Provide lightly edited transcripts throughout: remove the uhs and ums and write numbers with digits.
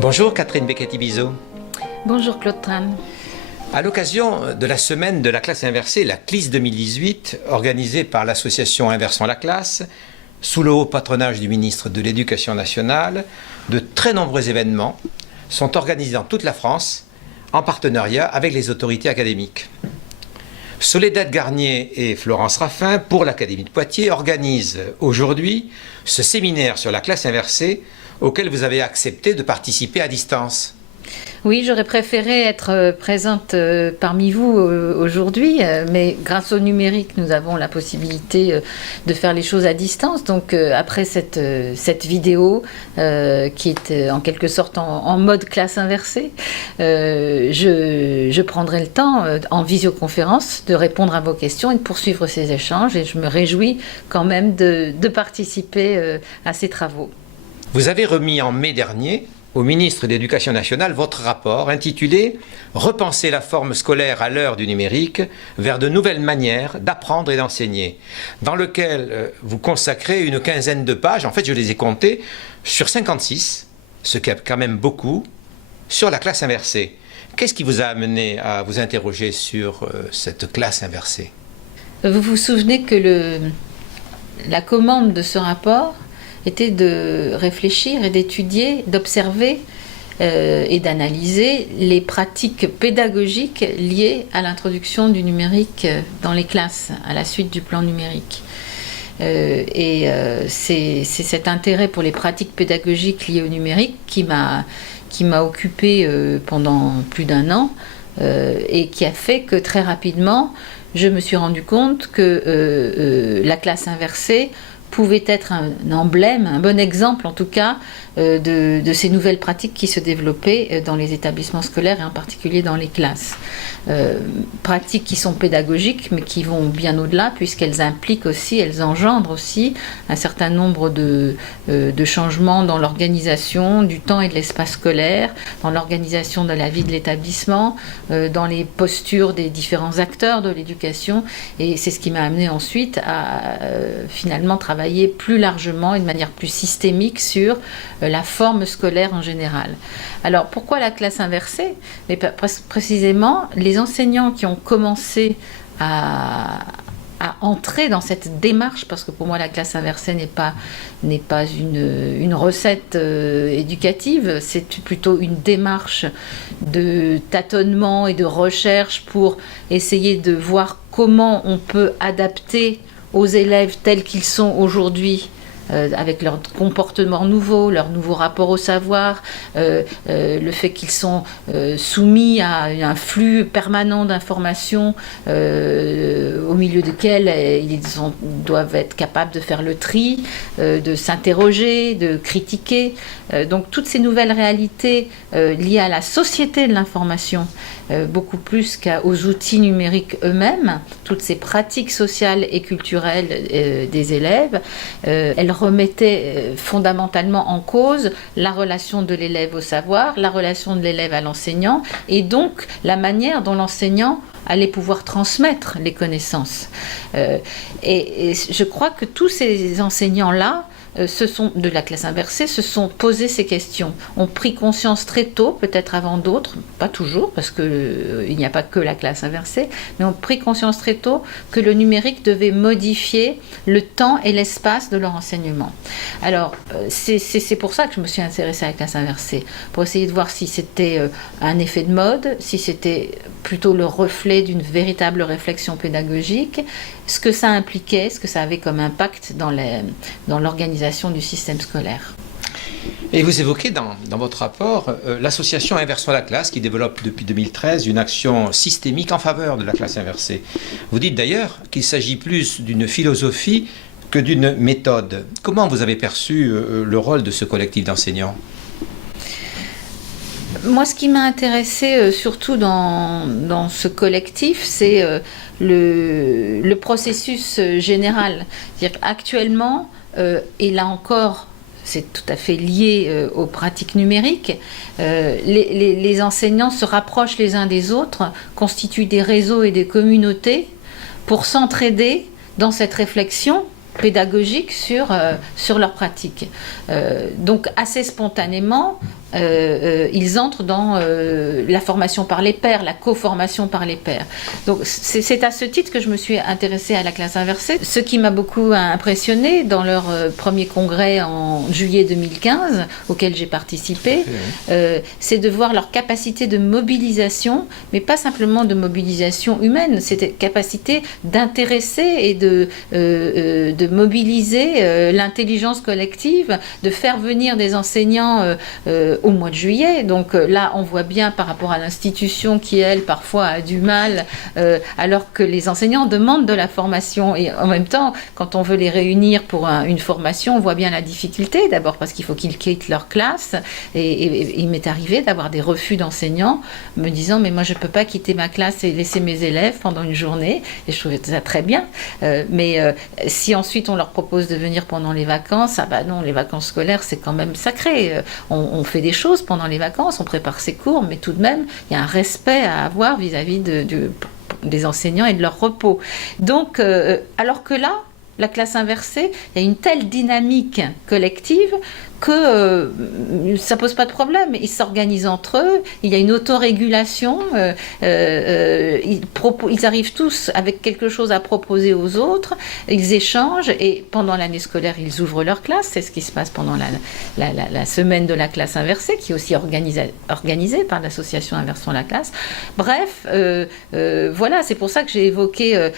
Bonjour Catherine Becchetti-Bizot. Bonjour Claude Tran. À l'occasion de la semaine de la classe inversée, la CLIS 2018, organisée par l'association Inversons la classe, sous le haut patronage du ministre de l'Éducation nationale, de très nombreux événements sont organisés dans toute la France en partenariat avec les autorités académiques. Soledad Garnier et Florence Raffin, pour l'Académie de Poitiers, organisent aujourd'hui ce séminaire sur la classe inversée auquel vous avez accepté de participer à distance. Oui, j'aurais préféré être présente parmi vous aujourd'hui, mais grâce au numérique, nous avons la possibilité de faire les choses à distance. Donc après cette vidéo, qui est en quelque sorte en mode classe inversée, je prendrai le temps, en visioconférence, de répondre à vos questions et de poursuivre ces échanges. Et je me réjouis quand même de participer à ces travaux. Vous avez remis en mai dernier au ministre de l'Éducation nationale votre rapport intitulé « Repenser la forme scolaire à l'heure du numérique vers de nouvelles manières d'apprendre et d'enseigner », dans lequel vous consacrez une quinzaine de pages, en fait je les ai comptées, sur 56, ce qui est quand même beaucoup, sur la classe inversée. Qu'est-ce qui vous a amené à vous interroger sur cette classe inversée? Vous vous souvenez que la commande de ce rapport était de réfléchir et d'étudier, d'observer et d'analyser les pratiques pédagogiques liées à l'introduction du numérique dans les classes, à la suite du plan numérique. C'est cet intérêt pour les pratiques pédagogiques liées au numérique qui m'a occupée pendant plus d'un an et qui a fait que très rapidement, je me suis rendu compte que la classe inversée pouvait être un emblème, un bon exemple en tout cas, de ces nouvelles pratiques qui se développaient dans les établissements scolaires et en particulier dans les classes. Pratiques qui sont pédagogiques mais qui vont bien au-delà puisqu'elles impliquent aussi, elles engendrent aussi un certain nombre de changements dans l'organisation du temps et de l'espace scolaire, dans l'organisation de la vie de l'établissement, dans les postures des différents acteurs de l'éducation, et c'est ce qui m'a amené ensuite à finalement travailler plus largement et de manière plus systémique sur la forme scolaire en général. Alors pourquoi la classe inversée? Mais précisément, les enseignants qui ont commencé à entrer dans cette démarche, parce que pour moi la classe inversée n'est pas une recette éducative, c'est plutôt une démarche de tâtonnement et de recherche pour essayer de voir comment on peut adapter aux élèves tels qu'ils sont aujourd'hui, avec leur comportement nouveau, leur nouveau rapport au savoir, le fait qu'ils sont soumis à un flux permanent d'informations au milieu duquel ils doivent être capables de faire le tri, de s'interroger, de critiquer. Donc toutes ces nouvelles réalités liées à la société de l'information, beaucoup plus qu'aux outils numériques eux-mêmes, toutes ces pratiques sociales et culturelles des élèves, elles remettaient fondamentalement en cause la relation de l'élève au savoir, la relation de l'élève à l'enseignant, et donc la manière dont l'enseignant allait pouvoir transmettre les connaissances. Et je crois que tous ces enseignants-là, de la classe inversée, se sont posés ces questions, ont pris conscience très tôt, peut-être avant d'autres, pas toujours, parce qu'il n'y a pas que la classe inversée, mais ont pris conscience très tôt que le numérique devait modifier le temps et l'espace de leur enseignement. Alors, c'est pour ça que je me suis intéressée à la classe inversée, pour essayer de voir si c'était un effet de mode, si c'était plutôt le reflet d'une véritable réflexion pédagogique, ce que ça impliquait, ce que ça avait comme impact dans l'organisation du système scolaire. Et vous évoquez dans votre rapport l'association Inversons la classe qui développe depuis 2013 une action systémique en faveur de la classe inversée. Vous dites d'ailleurs qu'il s'agit plus d'une philosophie que d'une méthode. Comment vous avez perçu le rôle de ce collectif d'enseignants ? Moi, ce qui m'a intéressé surtout dans ce collectif, c'est le processus général. C'est-à-dire qu'actuellement, et là encore, c'est tout à fait lié aux pratiques numériques, les enseignants se rapprochent les uns des autres, constituent des réseaux et des communautés pour s'entraider dans cette réflexion pédagogique sur leurs pratiques. Donc assez spontanément, ils entrent dans la formation par les pairs, la co-formation par les pairs. Donc c'est à ce titre que je me suis intéressée à la classe inversée. Ce qui m'a beaucoup impressionnée dans leur premier congrès en juillet 2015, auquel j'ai participé, c'est de voir leur capacité de mobilisation, mais pas simplement de mobilisation humaine, c'était capacité d'intéresser et de mobiliser l'intelligence collective, de faire venir des enseignants au mois de juillet. Donc là, on voit bien par rapport à l'institution qui, elle, parfois a du mal, alors que les enseignants demandent de la formation. Et en même temps, quand on veut les réunir pour une formation, on voit bien la difficulté. D'abord parce qu'il faut qu'ils quittent leur classe. Et il m'est arrivé d'avoir des refus d'enseignants me disant « mais moi, je ne peux pas quitter ma classe et laisser mes élèves pendant une journée ». Et je trouvais ça très bien. Mais si ensuite on leur propose de venir pendant les vacances, ah bah non, les vacances scolaires, c'est quand même sacré. On fait des choses pendant les vacances, on prépare ses cours, mais tout de même, il y a un respect à avoir vis-à-vis des enseignants et de leur repos. Donc, alors que là, la classe inversée, il y a une telle dynamique collective que ça pose pas de problème. Ils s'organisent entre eux, il y a une autorégulation, ils arrivent tous avec quelque chose à proposer aux autres, ils échangent et pendant l'année scolaire, ils ouvrent leur classe. C'est ce qui se passe pendant la semaine de la classe inversée, qui est aussi organisée par l'association Inversons la classe. Bref, voilà, c'est pour ça que j'ai évoqué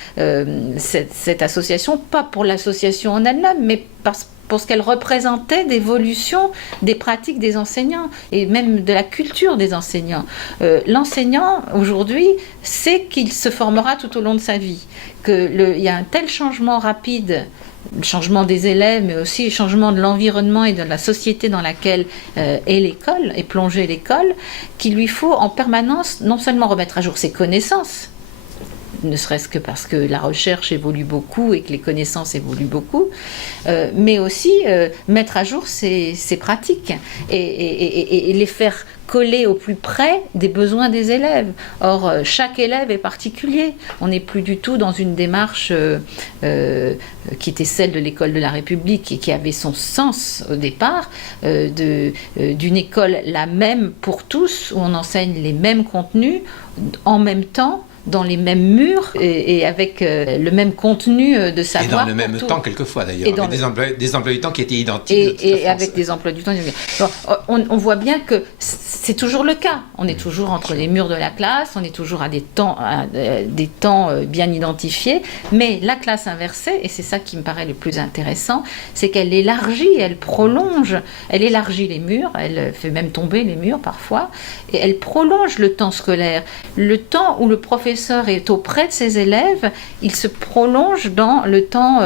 cette association, pas pour l'association en elle-même, mais pour ce qu'elle représentait d'évolution des pratiques des enseignants et même de la culture des enseignants. L'enseignant, aujourd'hui, sait qu'il se formera tout au long de sa vie, qu'il y a un tel changement rapide, le changement des élèves, mais aussi le changement de l'environnement et de la société dans laquelle est l'école, est plongée l'école, qu'il lui faut en permanence non seulement remettre à jour ses connaissances, ne serait-ce que parce que la recherche évolue beaucoup et que les connaissances évoluent beaucoup, mais aussi mettre à jour ses pratiques et les faire coller au plus près des besoins des élèves. Or, chaque élève est particulier. On n'est plus du tout dans une démarche qui était celle de l'école de la République et qui avait son sens au départ, d'une école la même pour tous, où on enseigne les mêmes contenus en même temps, dans les mêmes murs et avec le même contenu de savoir. Et dans le même temps, quelquefois d'ailleurs, avec des emplois du temps qui étaient identiques. Et avec des emplois du temps. On voit bien que c'est toujours le cas. On est toujours entre les murs de la classe, on est toujours à des temps bien identifiés, mais la classe inversée, et c'est ça qui me paraît le plus intéressant, c'est qu'elle élargit, elle prolonge, elle élargit les murs, elle fait même tomber les murs parfois, et elle prolonge le temps scolaire. Le temps où le professeur est auprès de ses élèves, il se prolonge dans le temps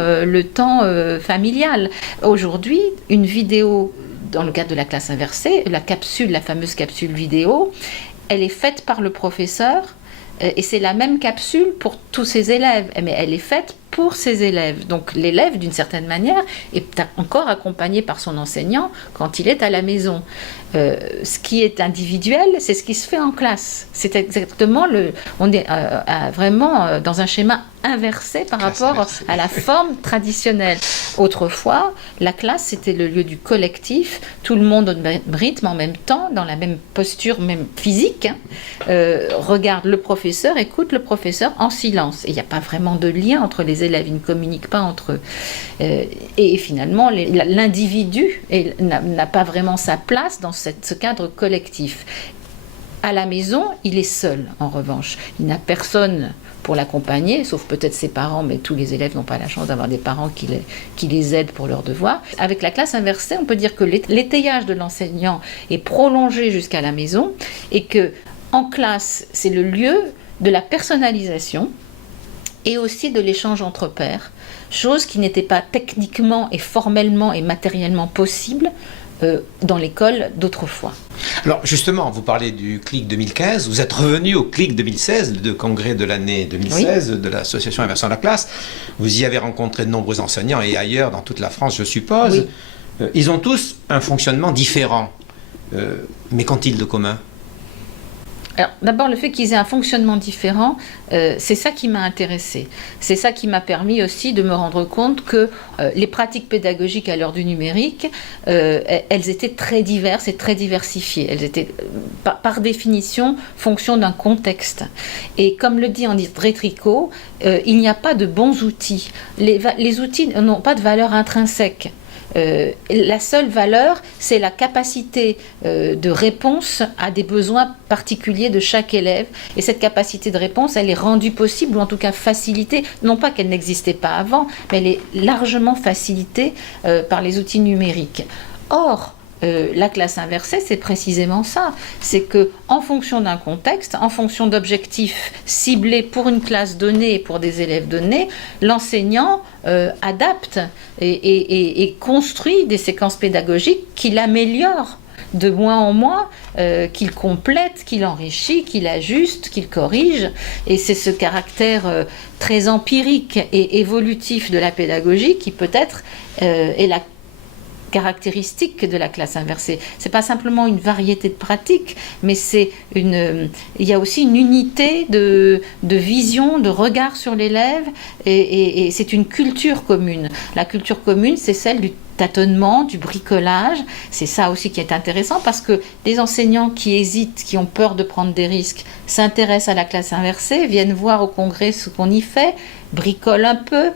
familial. Aujourd'hui, une vidéo, dans le cadre de la classe inversée, la fameuse capsule vidéo, elle est faite par le professeur, et c'est la même capsule pour tous ses élèves, mais elle est faite pour ses élèves. Donc l'élève, d'une certaine manière, est encore accompagné par son enseignant quand il est à la maison. Ce qui est individuel, c'est ce qui se fait en classe. C'est exactement on est vraiment dans un schéma inversé par rapport à la forme traditionnelle. Autrefois, la classe, c'était le lieu du collectif, tout le monde au même rythme, en même temps, dans la même posture, même physique, regarde le professeur, écoute le professeur en silence. Et il n'y a pas vraiment de lien entre les élèves, ils ne communiquent pas entre eux. Et finalement, l'individu n'a pas vraiment sa place dans ce cadre collectif. À la maison, il est seul, en revanche. Il n'a personne pour l'accompagner, sauf peut-être ses parents, mais tous les élèves n'ont pas la chance d'avoir des parents qui les aident pour leurs devoirs. Avec la classe inversée, on peut dire que l'étayage de l'enseignant est prolongé jusqu'à la maison et que en classe, c'est le lieu de la personnalisation et aussi de l'échange entre pairs, chose qui n'était pas techniquement et formellement et matériellement possible dans l'école d'autrefois. Alors justement, vous parlez du CLIC 2015, vous êtes revenu au CLIC 2016, le congrès de l'année 2016 de l'association Inversons la classe. Vous y avez rencontré de nombreux enseignants et ailleurs dans toute la France, je suppose. Oui. Ils ont tous un fonctionnement différent. Mais qu'ont-ils de commun ? Alors, d'abord, le fait qu'ils aient un fonctionnement différent, c'est ça qui m'a intéressée. C'est ça qui m'a permis aussi de me rendre compte que les pratiques pédagogiques à l'heure du numérique, elles étaient très diverses et très diversifiées. Elles étaient, par définition, fonction d'un contexte. Et comme le dit André Tricot, il n'y a pas de bons outils. Les outils n'ont pas de valeur intrinsèque. La seule valeur, c'est la capacité de réponse à des besoins particuliers de chaque élève. Et cette capacité de réponse, elle est rendue possible, ou en tout cas facilitée, non pas qu'elle n'existait pas avant, mais elle est largement facilitée par les outils numériques. Or, la classe inversée, c'est précisément ça. C'est que, en fonction d'un contexte, en fonction d'objectifs ciblés pour une classe donnée et pour des élèves donnés, l'enseignant adapte et construit des séquences pédagogiques qui l'améliorent de mois en mois, qu'il complète, qu'il enrichit, qu'il ajuste, qu'il corrige. Et c'est ce caractère très empirique et évolutif de la pédagogie qui peut-être est la caractéristique de la classe inversée. C'est pas simplement une variété de pratiques, mais il y a aussi une unité de vision, de regard sur l'élève, et c'est une culture commune. La culture commune, c'est celle du tâtonnement, du bricolage. C'est ça aussi qui est intéressant, parce que les enseignants qui hésitent, qui ont peur de prendre des risques, s'intéressent à la classe inversée, viennent voir au congrès ce qu'on y fait, bricolent un peu,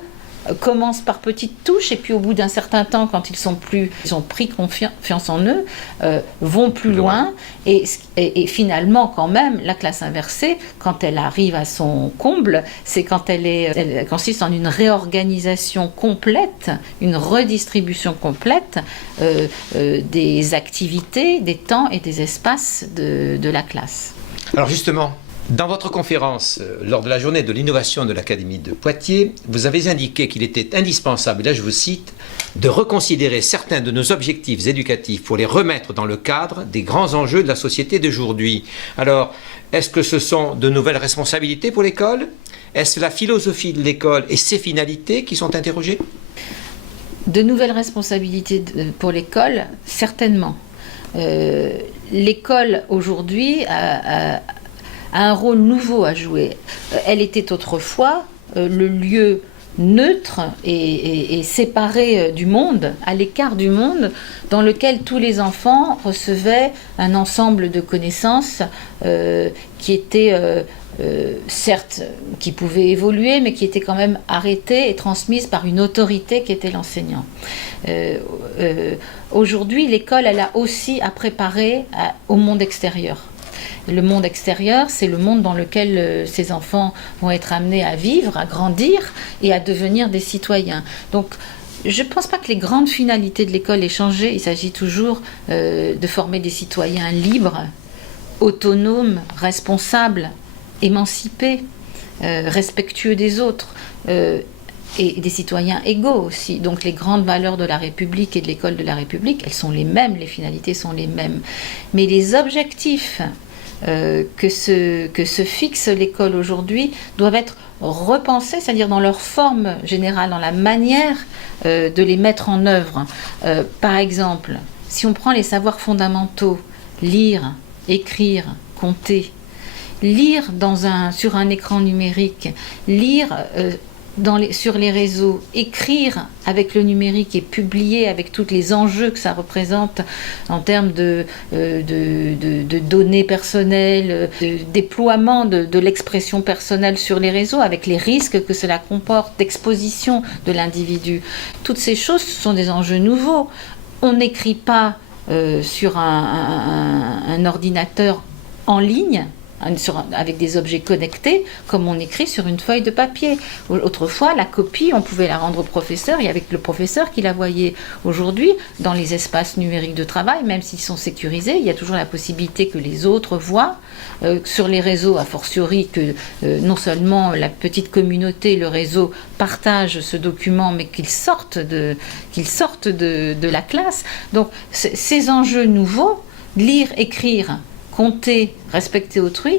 commencent par petites touches, et puis au bout d'un certain temps, quand ils ont pris confiance en eux, vont plus loin, et finalement quand même la classe inversée, quand elle arrive à son comble, c'est quand elle consiste en une réorganisation complète, une redistribution complète des activités, des temps et des espaces de la classe. Alors justement, dans votre conférence, lors de la journée de l'innovation de l'Académie de Poitiers, vous avez indiqué qu'il était indispensable, et là je vous cite, de reconsidérer certains de nos objectifs éducatifs pour les remettre dans le cadre des grands enjeux de la société d'aujourd'hui. Alors, est-ce que ce sont de nouvelles responsabilités pour l'école ? Est-ce la philosophie de l'école et ses finalités qui sont interrogées ? De nouvelles responsabilités pour l'école, certainement. L'école aujourd'hui a un rôle nouveau à jouer. Elle était autrefois le lieu neutre et séparé du monde, à l'écart du monde, dans lequel tous les enfants recevaient un ensemble de connaissances qui étaient certes, qui pouvaient évoluer, mais qui étaient quand même arrêtées et transmises par une autorité qui était l'enseignant. Aujourd'hui, l'école, elle a aussi à préparer au monde extérieur. Le monde extérieur, c'est le monde dans lequel ces enfants vont être amenés à vivre, à grandir et à devenir des citoyens. Donc, je ne pense pas que les grandes finalités de l'école aient changé. Il s'agit toujours de former des citoyens libres, autonomes, responsables, émancipés, respectueux des autres. Et des citoyens égaux aussi. Donc les grandes valeurs de la République et de l'école de la République, elles sont les mêmes, les finalités sont les mêmes. Mais les objectifs que se fixe l'école aujourd'hui doivent être repensés, c'est-à-dire dans leur forme générale, dans la manière de les mettre en œuvre. Par exemple, si on prend les savoirs fondamentaux, lire, écrire, compter, lire sur un écran numérique, lire sur les réseaux, écrire avec le numérique et publier avec tous les enjeux que ça représente en termes de données personnelles, de déploiement de l'expression personnelle sur les réseaux, avec les risques que cela comporte, d'exposition de l'individu. Toutes ces choses sont des enjeux nouveaux. On n'écrit pas sur un ordinateur en ligne, avec des objets connectés, comme on écrit sur une feuille de papier. Autrefois, la copie, on pouvait la rendre au professeur, et avec le professeur qui la voyait. Aujourd'hui, dans les espaces numériques de travail, même s'ils sont sécurisés, il y a toujours la possibilité que les autres voient. Sur les réseaux, a fortiori, que non seulement la petite communauté, le réseau, partage ce document, mais qu'il sorte de la classe. Donc, ces enjeux nouveaux, lire, écrire, compter, respecter autrui,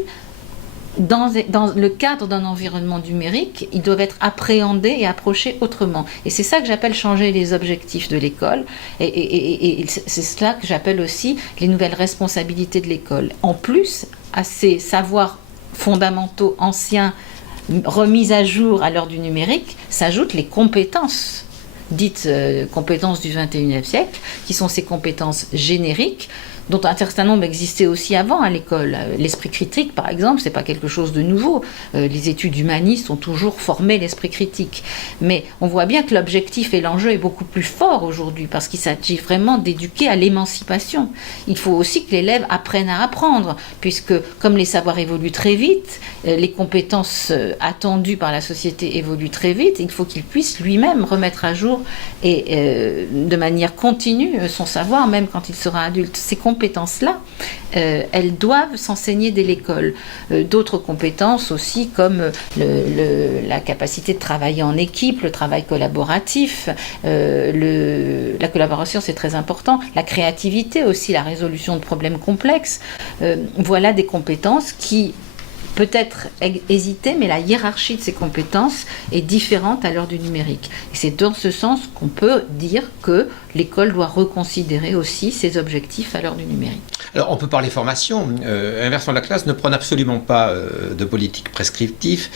dans le cadre d'un environnement numérique, ils doivent être appréhendés et approchés autrement. Et c'est ça que j'appelle changer les objectifs de l'école. Et c'est cela que j'appelle aussi les nouvelles responsabilités de l'école. En plus, à ces savoirs fondamentaux anciens remis à jour à l'heure du numérique, s'ajoutent les compétences dites compétences du XXIe siècle, qui sont ces compétences génériques, dont un certain nombre existait aussi avant à l'école. L'esprit critique, par exemple, c'est pas quelque chose de nouveau. Les études humanistes ont toujours formé l'esprit critique. Mais on voit bien que l'objectif et l'enjeu est beaucoup plus fort aujourd'hui, parce qu'il s'agit vraiment d'éduquer à l'émancipation. Il faut aussi que l'élève apprenne à apprendre, puisque comme les savoirs évoluent très vite, les compétences attendues par la société évoluent très vite, il faut qu'il puisse lui-même remettre à jour et de manière continue son savoir, même quand il sera adulte. Ces compétences-là, elles doivent s'enseigner dès l'école. D'autres compétences aussi, comme la capacité de travailler en équipe, le travail collaboratif, la collaboration c'est très important, la créativité aussi, la résolution de problèmes complexes. Voilà des compétences qui peut-être hésiter, mais la hiérarchie de ces compétences est différente à l'heure du numérique. Et c'est dans ce sens qu'on peut dire que l'école doit reconsidérer aussi ses objectifs à l'heure du numérique. Alors on peut parler formation. Inversion de la classe ne prône absolument pas de politique prescriptive,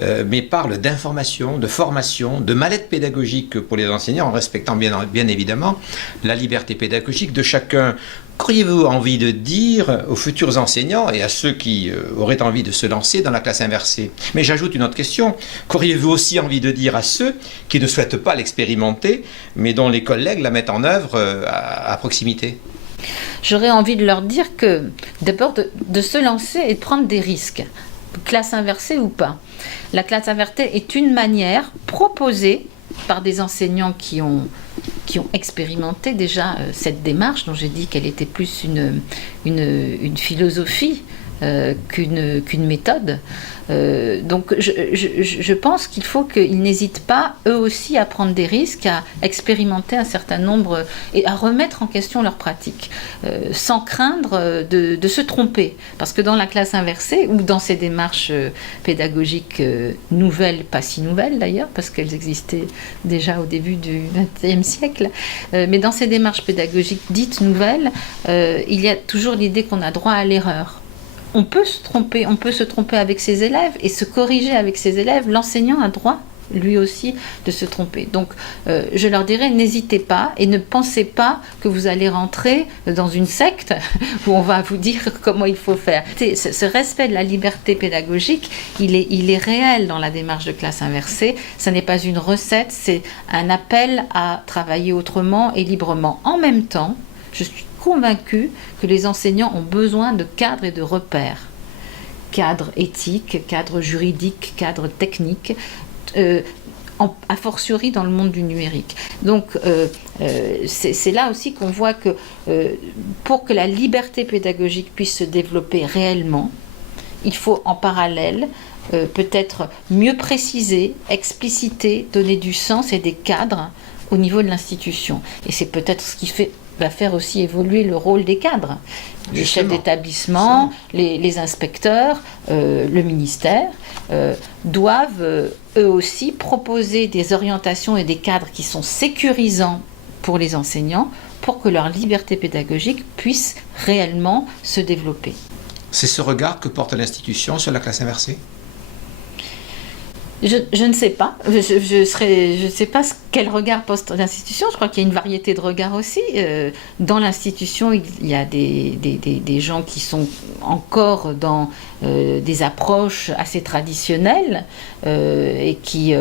mais parle d'information, de formation, de mallette pédagogique pour les enseignants, en respectant bien évidemment la liberté pédagogique de chacun. Qu'auriez-vous envie de dire aux futurs enseignants et à ceux qui auraient envie de se lancer dans la classe inversée? Mais j'ajoute une autre question. Qu'auriez-vous aussi envie de dire à ceux qui ne souhaitent pas l'expérimenter, mais dont les collègues la mettent en œuvre à proximité? J'aurais envie de leur dire que d'abord de se lancer et de prendre des risques, classe inversée ou pas. La classe inversée est une manière proposée par des enseignants qui ont expérimenté déjà cette démarche, dont j'ai dit qu'elle était plus une philosophie qu'une méthode. Donc je pense qu'il faut qu'ils n'hésitent pas, eux aussi, à prendre des risques, à expérimenter un certain nombre et à remettre en question leurs pratiques, sans craindre de se tromper. Parce que dans la classe inversée, ou dans ces démarches pédagogiques nouvelles, pas si nouvelles d'ailleurs, parce qu'elles existaient déjà au début du XXe siècle, mais dans ces démarches pédagogiques dites nouvelles, il y a toujours l'idée qu'on a droit à l'erreur. On peut se tromper avec ses élèves et se corriger avec ses élèves. L'enseignant a droit, lui aussi, de se tromper. Donc, je leur dirais, n'hésitez pas et ne pensez pas que vous allez rentrer dans une secte où on va vous dire comment il faut faire. Ce respect de la liberté pédagogique, il est réel dans la démarche de classe inversée. Ce n'est pas une recette, c'est un appel à travailler autrement et librement. En même temps, je suis convaincue que les enseignants ont besoin de cadres et de repères. Cadre éthique, cadre juridique, cadre technique, a fortiori dans le monde du numérique. Donc c'est là aussi qu'on voit que pour que la liberté pédagogique puisse se développer réellement, il faut en parallèle peut-être mieux préciser, expliciter, donner du sens et des cadres au niveau de l'institution. Et c'est peut-être ce qui va faire aussi évoluer le rôle des cadres, les chefs d'établissement, les inspecteurs, le ministère, doivent eux aussi proposer des orientations et des cadres qui sont sécurisants pour les enseignants, pour que leur liberté pédagogique puisse réellement se développer. C'est ce regard que porte l'institution sur la classe inversée ? Je ne sais pas. Je ne sais pas quel regard pose l'institution. Je crois qu'il y a une variété de regards aussi. Dans l'institution, il y a des gens qui sont encore dans des approches assez traditionnelles et qui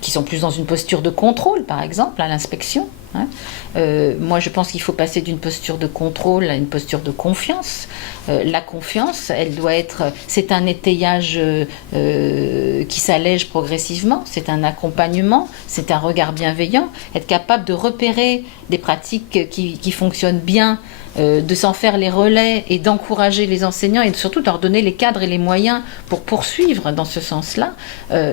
sont plus dans une posture de contrôle, par exemple, à l'inspection. Moi, je pense qu'il faut passer d'une posture de contrôle à une posture de confiance. La confiance, elle doit être... C'est un étayage qui s'allège progressivement, c'est un accompagnement, c'est un regard bienveillant, être capable de repérer des pratiques qui fonctionnent bien, de s'en faire les relais et d'encourager les enseignants et surtout de leur donner les cadres et les moyens pour poursuivre dans ce sens-là,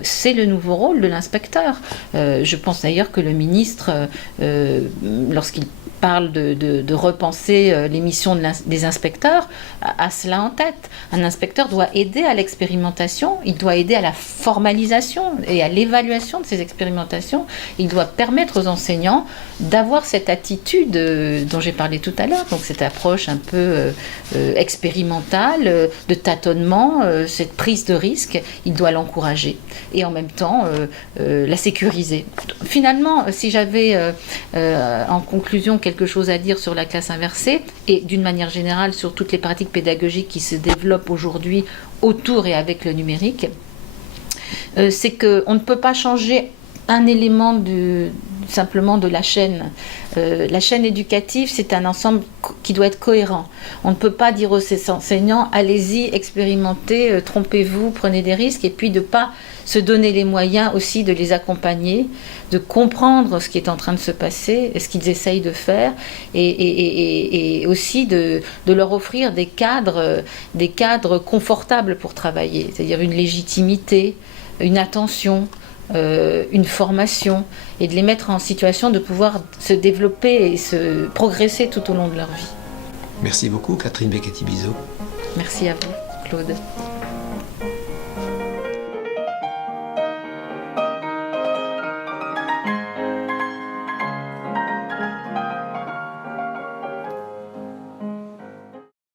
c'est le nouveau rôle de l'inspecteur. Je pense d'ailleurs que le ministre, lorsqu'il parle de repenser les missions des inspecteurs, a cela en tête. Un inspecteur doit aider à l'expérimentation, il doit aider à la formalisation et à l'évaluation de ces expérimentations. Il doit permettre aux enseignants d'avoir cette attitude dont j'ai parlé tout à l'heure, donc cette approche un peu expérimentale, de tâtonnement, cette prise de risque, il doit l'encourager et en même temps la sécuriser. Finalement, si j'avais en conclusion quelque chose à dire sur la classe inversée et d'une manière générale sur toutes les pratiques pédagogiques qui se développent aujourd'hui autour et avec le numérique, c'est qu'on ne peut pas changer un élément simplement de la chaîne. La chaîne éducative, c'est un ensemble qui doit être cohérent. On ne peut pas dire aux enseignants, allez-y, expérimentez, trompez-vous, prenez des risques, et puis de ne pas se donner les moyens aussi de les accompagner, de comprendre ce qui est en train de se passer, ce qu'ils essayent de faire, et aussi de leur offrir des cadres confortables pour travailler, c'est-à-dire une légitimité, une attention, une formation, et de les mettre en situation de pouvoir se développer et se progresser tout au long de leur vie. Merci beaucoup, Catherine Becchetti-Bizot. Merci à vous, Claude.